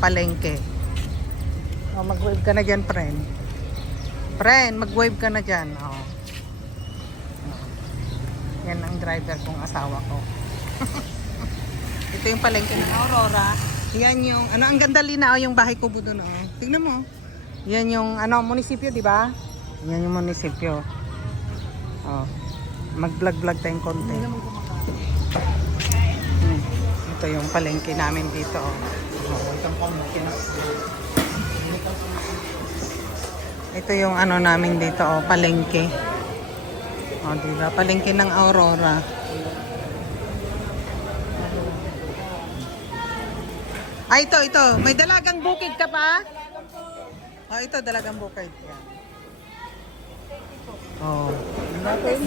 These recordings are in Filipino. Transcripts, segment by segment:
palengke. Oh, mag-wave ka na dyan, friend. Friend, mag-wave ka na dyan. Oh. Yan ang driver kong asawa ko. Ito yung palengke ng Aurora. Yan yung, ano, ang ganda linaw yung bahay ko doon. Oh. Tingnan mo. Yan yung, ano, munisipyo, di ba? Yan yung munisipyo. Oh. Mag-vlog-vlog tayong konti. Ito yung palengke namin dito. Oh. Ito yung ano namin dito, oh, palengke. Oh, diba? Palengke ng Aurora. Ay, ito. May dalagang bukid ka pa? Oh, ito, dalagang bukid. Yan. Oh.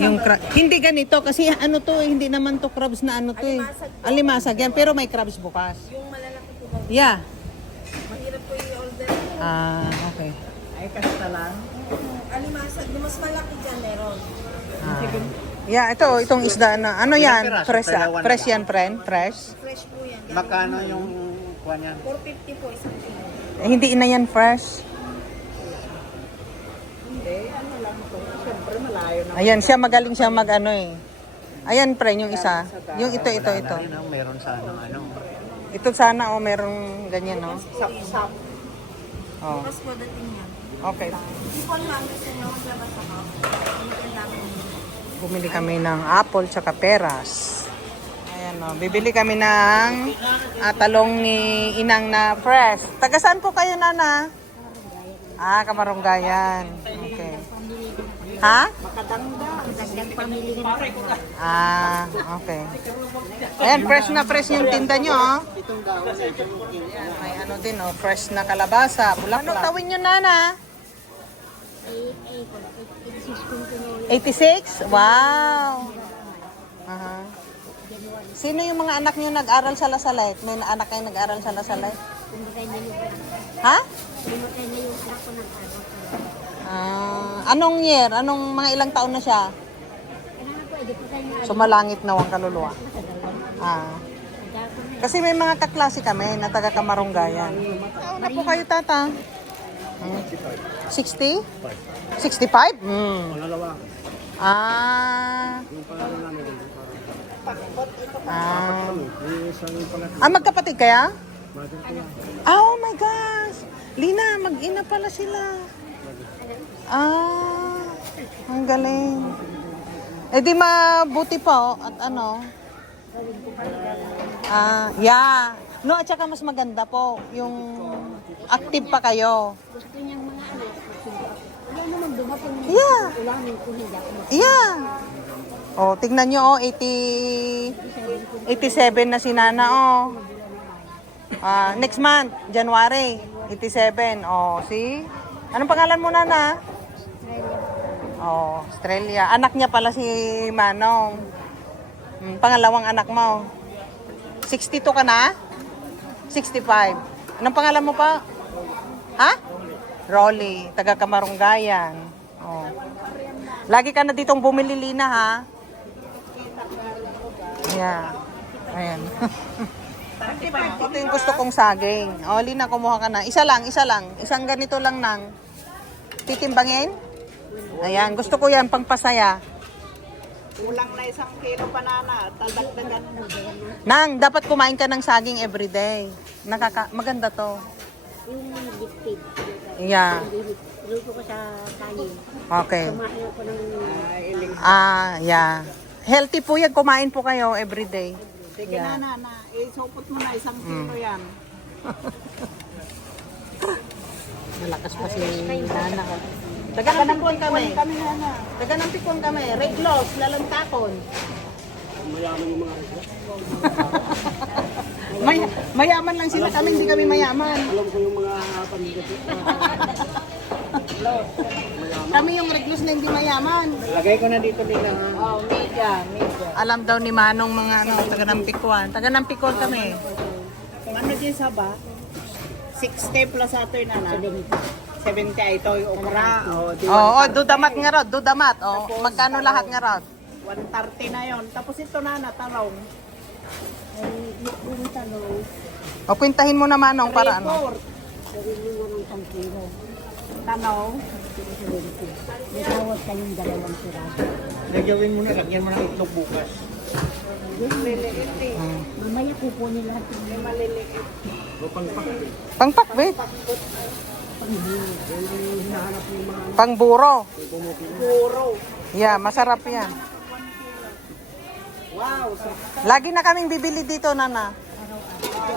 Yung hindi ganito kasi ano to, hindi naman to crabs na ano to eh. Alimasag yan, pero may crabs bukas. Yung malalaki po ba? Yeah. Mahirap po i-order. Ah, okay. Ay, kasta lang. Alimasag, yung mas malaki dyan meron. Yeah, itong isda na. Ano yan? Ilang piraso? Fresh, Dalawa na fresh lang. yan, friend? Fresh? Fresh po yan. Galing Magkano po. yung kuha niyan? 450 po isang kilo. Eh, hindi na yan fresh. Hindi, ano lang to. Siyempre malayo na. Ayan, siya magaling siya mag ano eh. Ayan, friend, yung isa. Yung ito. Meron sana ano. Ito sana, oh, merong ganyan, no? Sap-sap. Oh, Bukas po dating yan. okay. Hindi po lang gusto nyo maglabas ako. Bumili kami ng apple tsaka peras. Ayan, no. Bibili kami ng talong ni Inang na fresh. Taga saan po kayo, Nana? Ah, Kamarunggayan. Okay. Ha? Dagdag pamili mo. Ah, okay. Ayan, fresh na fresh yung tinda nyo, oh. May ano din, oh, fresh na kalabasa, bulaklak. Anong tawin nyo, Nana? 86? Wow! Aha. Sino yung mga anak nyo nag-aral sa Lasalite? May anak kayo nag-aral sa Lasalite? Ha? Anong year? Anong mga ilang taon na siya? Sumalangit na ang kaluluwa. Kasi may mga kaklase kami na taga Kamarunggayan. Ano po kayo, tata? 60? 65? Pangalawa. Ah. Yung pangalan namin. Magkapatid kaya? Mother ko yan. Oh my gosh! Lina, mag-ina pala sila. Ang galing. Eh di mabuti pa, oh. At ano? Yeah. No, at saka mas maganda po, yung active pa kayo. Gusto niyang mga ano, wala naman dumating. Yeah. Ulamin ko hindi ako. Yeah. Oh, tignan nyo, oh, 87 na si Nana, oh. Next month, January, 87. Oh, see? Anong pangalan mo, Nana? Oh, Australia. Anak niya pala si Manong. Pangalawang anak mo. 62 ka na? 65. Anong pangalan mo pa? Ha? Rolly, taga Kamarunggayan. Oh. Lagi ka na ditong bumili, Lina, ha? Yeah. Ayan. Ito yung gusto kong saging. O, Lina, kumuha ka na. Isa lang. Isang ganito lang nang titimbangin. Ayan, gusto ko yan pangpasaya. Kulang na 1 kilo banana. Tadagdagan mo. Nang, dapat kumain ka ng saging everyday. Maganda to. Yung gifted. Yeah. Luto ko sa kanin. Okay. Kumain ako ng Yeah. Healthy po yan. Kumain po kayo everyday. Sige Yeah. na. Isupot mo na 1 kilo yan. Malakas pa si Nana. Taga ng pikon kami. Taga ng pikon kami. Red gloves, lalantakon. Mayaman yung mga rin. Mayaman lang sila kami, hindi kami mayaman. Alam ko yung mga pamilya. Kami yung recluse na hindi mayaman. Lagay ko na dito nila. oh, mega. Alam daw ni Manong mga taga ng pikwan. Taga ng pikon kami. Kung ano din sa ba? 60 plus ato yun na. 70 ito yung okra. Oo, dudamat nga rod, dudamat. Oh, magkano lahat nga rod? 130 na yon. Tapos ito na talong. Yung talong, O, kwentahin mo naman, Manong, para ano. Report. sarili mo ng tangkiro. Tanaw, 70. May tawag kayong 2 piraso. Nagyawin mo na, lagyan mo ng itlog bukas. Mamaya kukunin lahat yung maliliit. O pangpak. Pangpakbit. Pangburo. Puro. Yeah, masarap yan. Wow. Lagi na kaming bibili dito, Nana.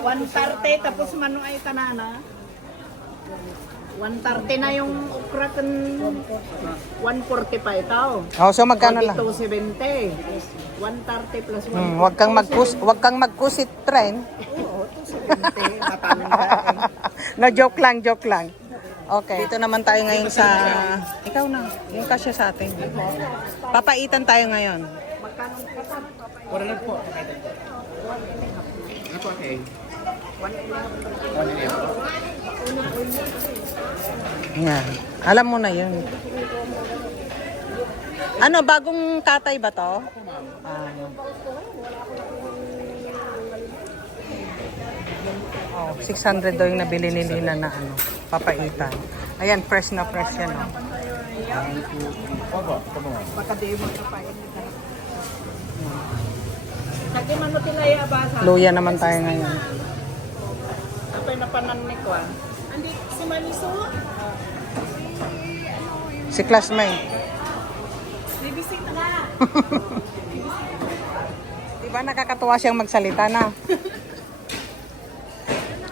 130 tapos mano ay kanana. 130 na yung okra kan 145 tao. Oh, so magkano lang? 270. 130 plus 1. Wag kang magkusit trend. Oo, 270. Matanda. No, joke lang. Okay, dito naman tayo ngayon sa... Ikaw na, yung kasya sa atin. Papaitan tayo ngayon. Wala lang po. Ano po, okay? 111. Yan. Alam mo na yun. Ano, bagong katay ba to? Oh, 600 daw yung nabili ni Lina na ano, papaitan. Ayan, fresh na fresh yan. Oh. Baka di mo kapain. Kagi mano tilaya basa. Luya naman tayo ngayon. Apay na panan ni Kwan. Andi si Maniso. Si classmate. Bibisita na. Diba nakakatuwa siyang magsalita na?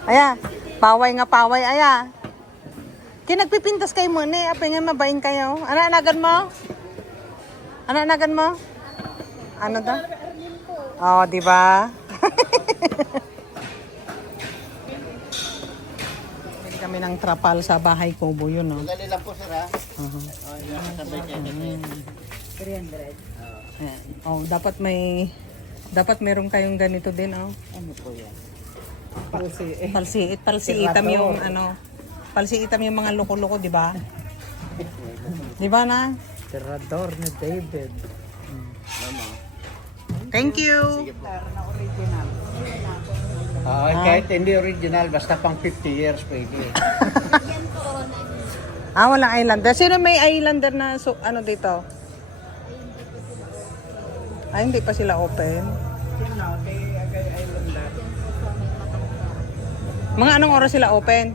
Aya, paway, aya. Kinagpipintas kayo mo ni, apay nga mabaing kayo. Anagan mo? Ano daw? Oh, di ba? Bili kami ng trapal sa bahay Kubo yun, no? Dali lang po, sir, ha? Uh-huh. Sabay kayo. 300. Ayan. Oh, dapat meron kayong ganito din, oh. Ano po yan? Palsiitam yung ano. Palsiitam yung mga loko-loko, di ba? Di ba na? Tirador ni David. Thank you. Na original. Kahit hindi original, basta pang 50 years pwede. Walang islander. Sino may islander na ano dito? Hindi pa sila open. Sino? Kay Islander. Mga anong oras sila open?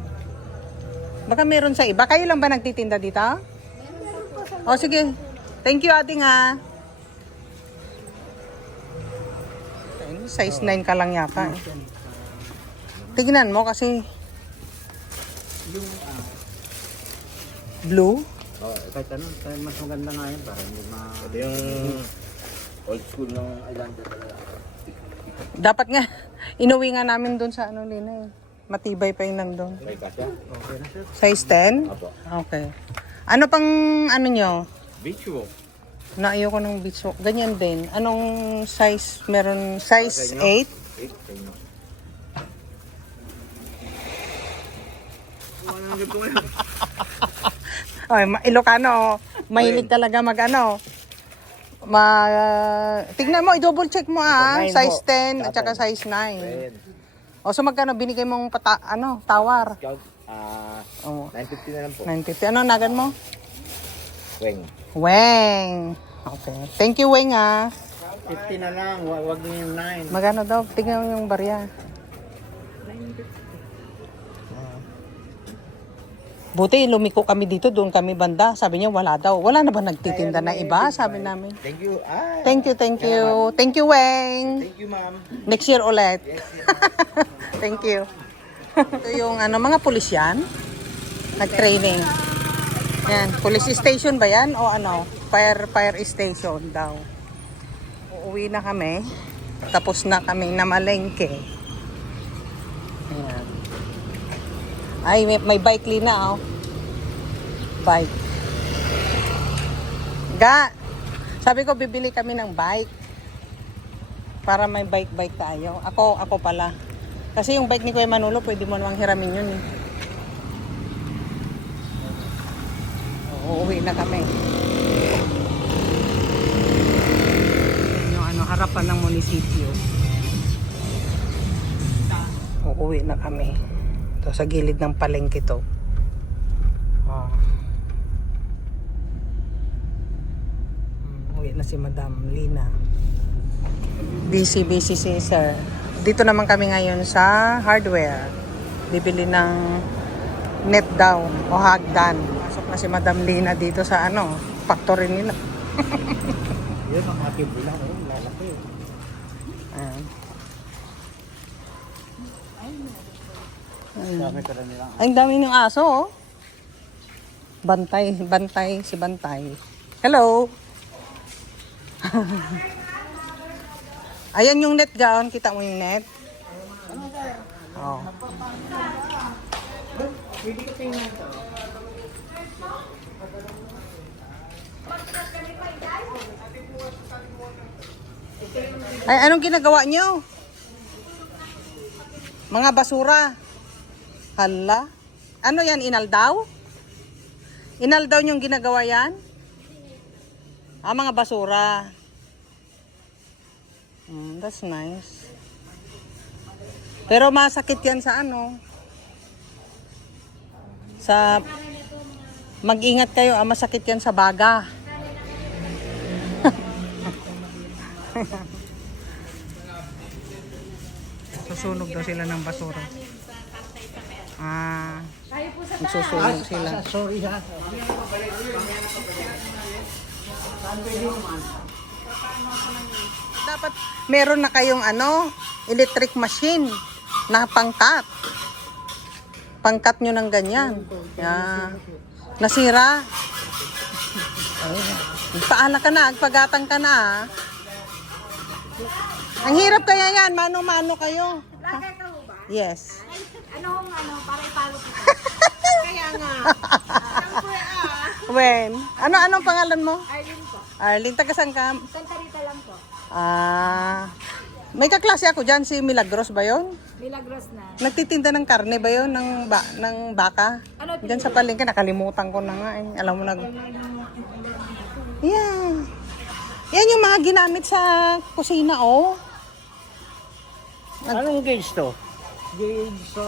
Baka meron sa iba. Kayo lang ba nagtitinda dito? O sige. Thank you, ating ha. Size 9 ka lang yata. Eh. Tignan mo kasi blue. Kahit ano, mas maganda nga yan para hindi ma... Ito yung old school ng Islander talaga. Dapat nga, inuwi nga namin doon sa ano, Lina eh. Matibay pa yung nandun. May kasya? Okay na, sir. Size 10? Apo. Okay. Ano pang ano nyo? Beach walk. Na ayoko ng beach walk. Ganyan din. Anong size? Meron size 8? 8 kayo. Ay, Ilocano. Mahilig talaga mag ano. Tignan mo, i-double check mo size 10 at saka size 9. O so magkano binigay mong tawar? Scout, Oh, 950 na lang po. 950. Ano nagan mo? Weng. Weng. Okay. Thank you, Weng 50 na lang, wag niyo yung 9. Magano daw? Tingnan mo yung barya. Buti lumiko kami dito, doon kami banda. Sabi niya wala daw. Wala na ba nagtitinda na iba? Sabi namin. Thank you. Thank you. Thank you, Weng. Thank you, ma'am. Next year ulit. Thank you. Ito yung mga pulis yan. Nag-training. Yan, police station ba yan? O ano? Fire station daw. Uuwi na kami. Tapos na kami namalengke. Ayan. Ay, may bike Lina, oh. Bike. Sabi ko bibili kami ng bike. Para may bike tayo. Ako pala. Kasi yung bike ni Kuya Manolo, pwede mo namang hiramin yun eh. Uuwi na kami. Yung harapan ng munisipyo. Uuwi na kami. Ito sa gilid ng palengke to. Oh. Uwi na si Madam Lina. Busy si sir. Dito naman kami ngayon sa hardware. Bibili ng net daw o hagdan. Pasok na si Madam Lina dito sa factory nila. Yun ang ating bilang. Lalaki. Ayan. Dami ka rin nila. Ang dami ng aso, oh. Bantay, si Bantay. Hello! Ayan yung net gaon. Kita mo yung net? Oh. Ay, anong ginagawa nyo? Mga basura. Hala. Ano yan, inaldaw? Inaldaw yung ginagawa yan? Mga basura. That's nice. Pero masakit yan sa sa mag-ingat kayo, masakit yan sa baga. Susunog daw sila ng basura. Susunog sila. Sorry ha. Dapat meron na kayong electric machine na pangkat. Pangkat nyo ng ganyan. Nasira. Paala ka na, agpagatang ka na. Ang hirap kaya yan, mano-mano kayo. Lagay ka mo ba? Yes. Para ipalo kita. Kaya nga. When? Anong pangalan mo? Arlene po. Arlene, taga saan ka? Santa Rita lang po. May kaklase ako dyan, si Milagros ba yun? Milagros na. Nagtitinda ng karne ba yun? Ng baka? Dyan sa palengke, nakalimutan ko na nga eh. Alam mo Yeah. Yan yung mga ginamit sa kusina, oh. Anong gauge to? Gauge sa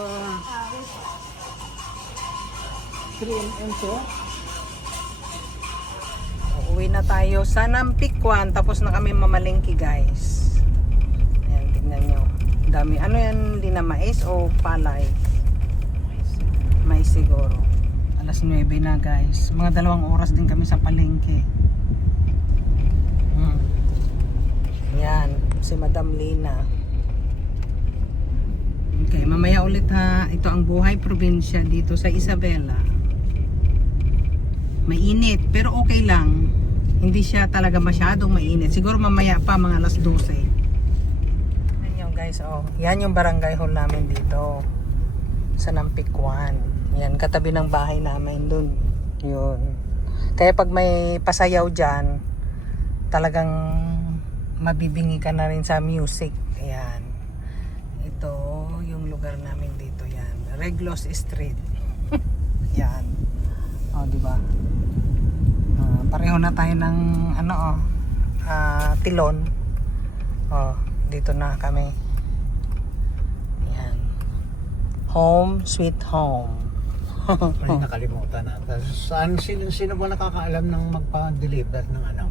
3mm to? Uwi na tayo sa Nampikwan. Tapos na kami mamalengke, guys. Ayan, tignan nyo. Dami. Ano yan? Hindi na mais o palay? Mais siguro. Alas 9 na, guys. Mga 2 oras din kami sa palengke. Yan. Si Madam Lina. Okay, mamaya ulit ha. Ito ang buhay probinsya dito sa Isabela. Mainit, pero okay lang. Hindi siya talaga masyadong mainit. Siguro mamaya pa mga alas 12. Yan yung guys, oh. Yan yung barangay hall namin dito. Sa Nampikwan. Yan, katabi ng bahay namin dun. Yun. Kaya pag may pasayaw dyan, talagang mabibingi ka na rin sa music. Ayan. Ito yung lugar namin dito. Yan. Reglos Street. Yan. O, diba? Pareho na tayo ng Tilon. Dito na kami. Yan. Home sweet home. Ay, nakalimutan na. Saan sino ba nakakaalam ng magpa-deliver ng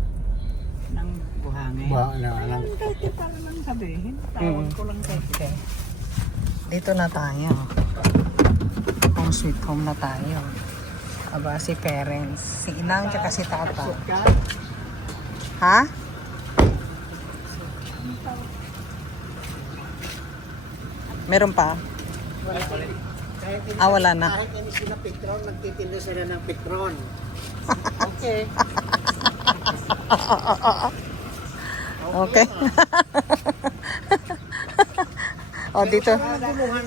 Ng buhangin. Kahit ito naman sabihin. Tawag ko lang kayo. Okay. Dito na tayo. Home sweet home na tayo. Aba, si parents. Si inang tsaka si tata. Ha? Meron pa? Wala na. Kahit hindi sila Petron, nagtitinda sila ng Petron. Okay. Okay. Dito.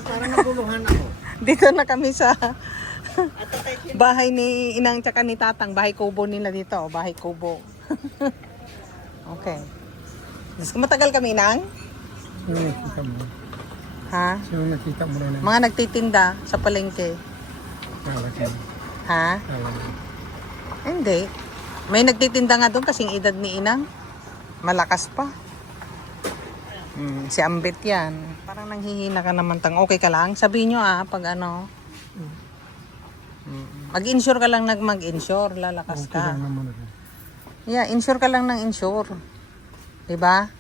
Parang naguluhan ako. Dito na kami sa bahay ni inang tsaka ni tatang. Bahay kubo nila dito. Bahay kubo. Okay. Matagal kami, inang? Ha? Sino nakita mo rin? Mga nagtitinda sa palengke. Ha? Hindi. May nagtitinda nga doon kasing edad ni inang. Malakas pa. Si Ambit yan. Parang nanghihina ka naman tang. Okay ka lang? Sabihin nyo pag ano. Mag-insure ka lang mag-insure. Lalakas ka. Yeah, insure ka lang ng insure. Diba?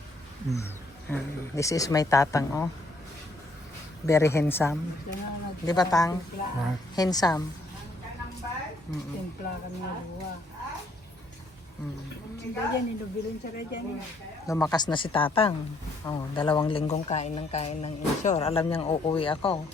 This is my tatang, oh. Very handsome. Diba, tang? Handsome. Timpla kami na buwa. Hindi yan, inubilin siya rin dyan. Lumakas na si tatang. Oh, 2 linggong kain ng insure. Alam niyang uuwi ako.